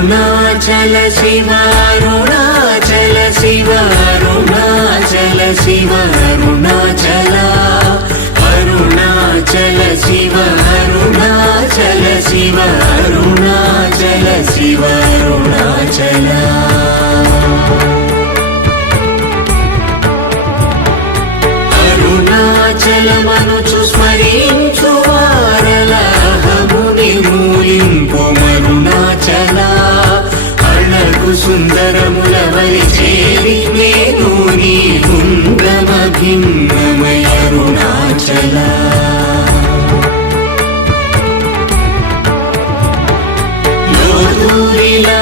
అరుణాచల శివ అరుణాచల శివ అరుణాచల శివ అరుణాచల అరుణాచల శివ అరుణాచల శివ అరుణాచల శివ అరుణాచల అరుణాచలమనుచు స్మరించు వారలహముని మూలింపు మరుణాచల అళగు సుందరముల వలి చేరి నేను నీ గుండ్రమ భిన్నమయ అరుణాచల లోదూరిలా